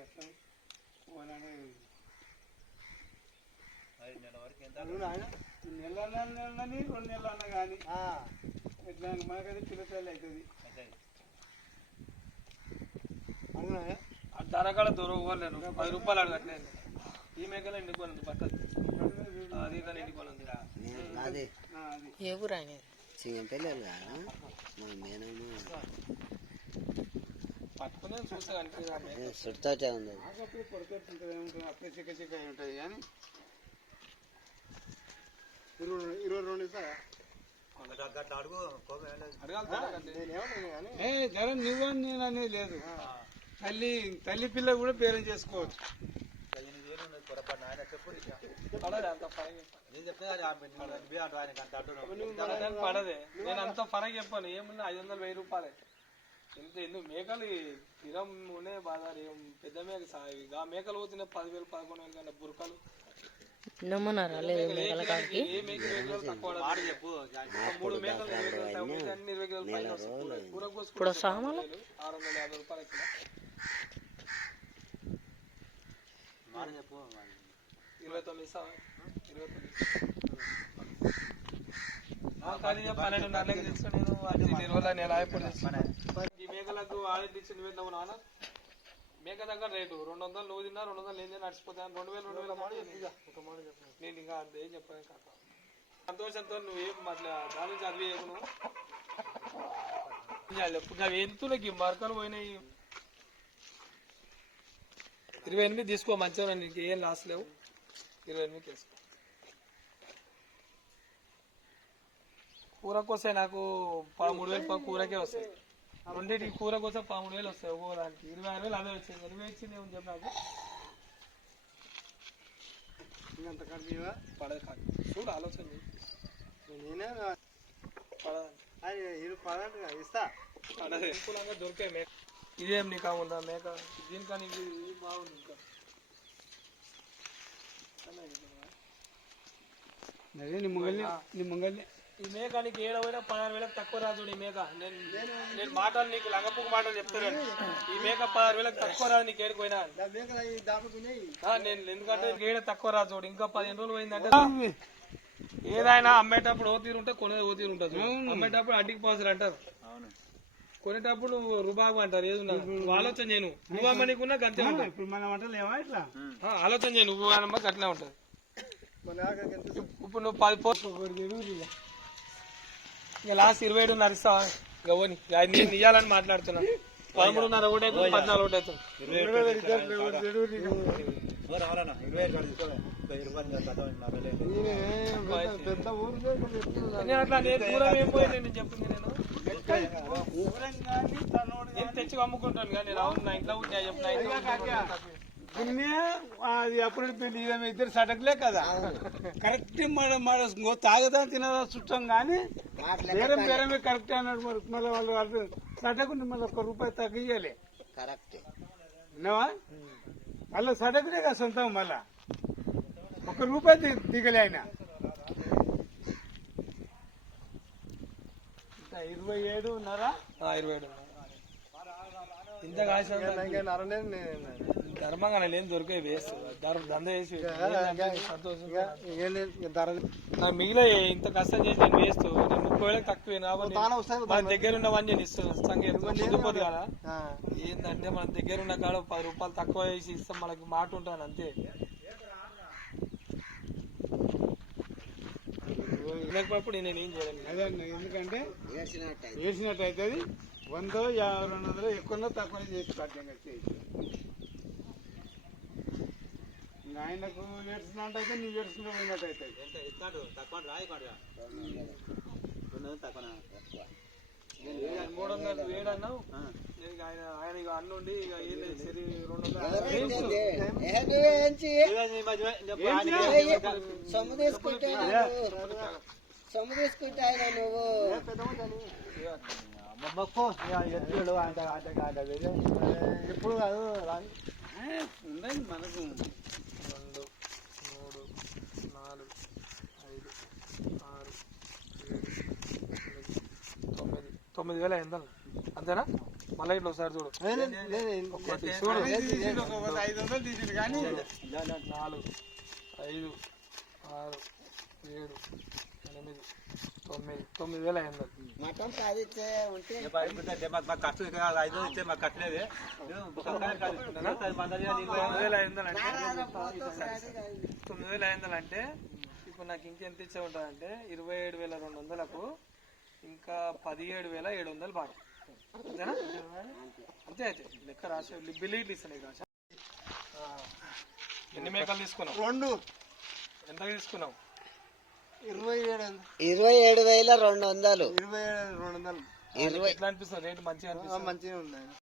వస్తాయి పోవాలని ఐదు నెలల వరకు ఎంత అడుగుడు ఆయన నెల నెలని రెండు నెలలు అన్నా కానీ ఎట్లా మనకైతే పిల్లతల్లి అవుతుంది. ఆ ధరకాల దూరం పోలేను పది రూపాయలు అడగట్లేదు. ఈ మేకలు ఎండిపోయింది పట్టదు అది కానీ అది. ఏ ఊరు ఆయన సింగంపల్లి మేనమ్మ. సుడితోటే ఉంది. అప్పుడు కొడుకుంటుంది ఏముంటుంది? అప్పుడే చిక్క చిక్క అయి ఉంటుంది కానీ ఇరవై ఇరవై రెండు ఇస్తారా జరం నువ్వని నేను అనేది లేదు. తల్లి తల్లి పిల్ల కూడా పేరం చేసుకోవచ్చు. పడదే. నేను అంత అంటున్నావు. దానికి పడదే. నేను అంత ఫరక్ చెప్పాను. ఏముంది ఐదు వందలు వెయ్యి రూపాయలే. ఎంత ఎందుకు మేకలు ఇరం ఉనే బాధారు ఏం పెద్ద మేక సాయి. ఆ మేకలు పోతున్నాయి పదివేలు పదకొండు వేలు కంటే బురకలు లేదు మేకల కాడికి. ఇప్పుడు సామాన్లు? ఆరు వందల యాభై రూపాయలు ఇరవై తొమ్మిది సా ఇరవై తొమ్మిది పన్నెండున్నరకి నేను అది నెల ఎప్పుడు ఆడే తెచ్చిన వేద్దాము నాన్న? మేక దగ్గర రేటు. రెండు వందలు నువ్వు తిన్నా రెండు వందలు నేను నడిచిపోతాను రెండు వేలు రెండు వేల మాట నేను ఇంకా అంత ఏం చెప్పాను కాక సంతోషంతో నువ్వేం అట్లా దాని వేయకు నువ్వు? ఎంతులకి మరకలు పోయినాయి. ఇరవై ఎనిమిది తీసుకో మంచిగా నీకు ఏం లాస్ లేవు. ఇరవై ఎనిమిది తీసుకో కూరకు వస్తాయి నాకు పదమూడు వేలు కూరకే వస్తాయి. రెండింటికి కూరకు వస్తే పదమూడు వేలు వస్తాయి ఒక్కో దానికి ఇరవై ఆరు వేలు అదే వచ్చింది. ఇరవై ఇచ్చింది ఏమని చెప్పి నాకు. ఇంకంత పడదు కాదు. చూడు ఆలోచన. నేనే పడదు పదండి ఇస్తా. పడదు. అనుకూలంగా దొరికే మేక. ఇదేం నీకా ఉందా మేక? ఇది బాగుంది ఇంకా. అదే నీ ముంగల్ని నీ ముంగల్ని ఈ మేక నీకు ఏడవైనా పదహారు వేలకు తక్కువ రాదు ఈ మేక నేను నేను మాటలు నీకు లంగపుకు మాటలు చెప్తాను ఈ మేక పదహారు వేలకు తక్కువ రాదు నీకు ఏడుకోయినా ఆ, నేను ఎందుకంటే ఏడ తక్కువ రాదు ఇంకా పదిహేను రోజులు పోయిందంటే ఏదైనా అమ్మేటప్పుడు ఓ తీరు ఉంటే కొనేది ఓ తీరు ఉంటుంది అమ్మేటప్పుడు అడ్డికి పోసరు అంటారు. అవును. కొనేటప్పుడు రుబాబు అంటారు. ఏది నువ్వు ఆలోచన చేయను నువ్వు. అమ్మనికున్నా గంతే ఉంటుంది. ఇప్పుడు మన వంటలు ఏమా ఇట్లా? ఆ, ఆలోచన చేయ నువ్వు. అమ్మ ఉంటుంది. మన ఆఖరికి ఎంత ఇప్పుడు నువ్వు పది పోస్ట్ ఇంకా లాస్ట్ ఇరవై ఏడు నడుస్తావా అది నేను ఇయ్యాలని మాట్లాడుతున్నాను పదమూడున్నర ఒకటి అవుతుంది పద్నాలుగు ఒకటి అవుతుంది. అట్లా నేను దూరం ఏం పోయింది నేను చెప్పింది నేను? ఊరం కానీ తనోడు నేను తెచ్చి అమ్ముకుంటాను కానీ నేను అవును నా ఇంట్లో ఉంటే చెప్పిన ఇంట్లో ఉంటే దీన్నే అది అప్పుడు పెళ్ళి ఇద్దరు సటకులే కదా. కరెక్ట్ మన మన తాగుదా తినదా చుట్టం కానీ బేరం బేరమే కరెక్ట్ అన్నాడు మరి. మళ్ళీ వాళ్ళు వాళ్ళు సటకుని మళ్ళీ ఒక్క రూపాయి తగ్గియాలి కరెక్ట్. విన్నావా? మళ్ళీ సటకులే కదా సొంతం మళ్ళా. ఒక రూపాయి దిగలే ఆయన. ఇరవై ఏడు ఉన్నారా ఇరవై ఏడు ఇంత ధర్మంగా లేని దొరికే వేస్ట్. దంద వేసి సంతోషం నా మిగిలిన ఇంత కష్టం చేసి నేను వేస్ట్. నేను ముప్పై వేలకు తక్కువ. మన దగ్గర ఉన్నవన్నీ నేను ఇస్తాను. సంగతి కదా. ఏంటంటే మన దగ్గర ఉన్న కాడ పది రూపాయలు తక్కువ వేసి ఇస్తాం. మనకి మాట ఉంటాను అంతే. లేకపోతే నేను ఏం చేయలేను. అదే ఎందుకంటే ఏడ్చినట్టు అయితే. వేసినట్టు అవుతుంది వందో యాభై రెండు వందలు ఎక్కువనో తక్కువ చేసి కట్టంగా చేసి. ఇంకా ఆయనకు అయితే నువ్వు ఏడ్చుకుంటూ పోయినట్టు అవుతుంది ఎంత? ఇస్తాడు. తక్కువ రాయి కాడు తక్కువ. మూడు వందలు వేడు ఆయన ఆయన ఇక అన్నుండి ఇక ఏం లేదు సరి రెండు వందలు సొమ్ము తీసుకుంటే నువ్వు సొమ్ము తీసుకుంటే ఆయన నువ్వు మొక్కు ఎప్పుడు కాదు ఉండండి మనకు రెండు మూడు నాలుగు ఐదు ఆరు ఏడు ఎనిమిది తొమ్మిది వేల అయిందా అంతేనా? మళ్ళీ ఇట్లా ఒకసారి చూడు. నాలుగు ఐదు ఆరు ఏడు ఎనిమిది తొమ్మిది. తొమ్మిది వేల సాధించే ఉంటే. మాకు ఖర్చు ఐదు వందలు ఇస్తే మాకు కట్టలేదు. తొమ్మిది వేల ఐదు వందలు అంటే తొమ్మిది వేల ఐదు వందలు అంటే ఇప్పుడు నాకు ఇంకెంత ఇచ్చే ఉంటుంది అంటే ఇరవై ఏడు వేల రెండు వందలకు ఇంకా పదిహేడు వేల ఏడు వందలు బాగా అంతేనా? అంతే అయితే లెక్క రాసే బిల్లు ఇస్తున్నాయి రాసా. ఎన్ని మేకలు తీసుకున్నావు? రెండు. ఎంత తీసుకున్నావు? ఇరవై ఏడు. ఇరవై ఏడు వేల రెండు వందలు. ఇరవై ఏడు రెండు వందలు. ఇరవై ఎట్లా అనిపిస్తుంది? రేటు మంచిగా మంచిగా ఉన్నాయి.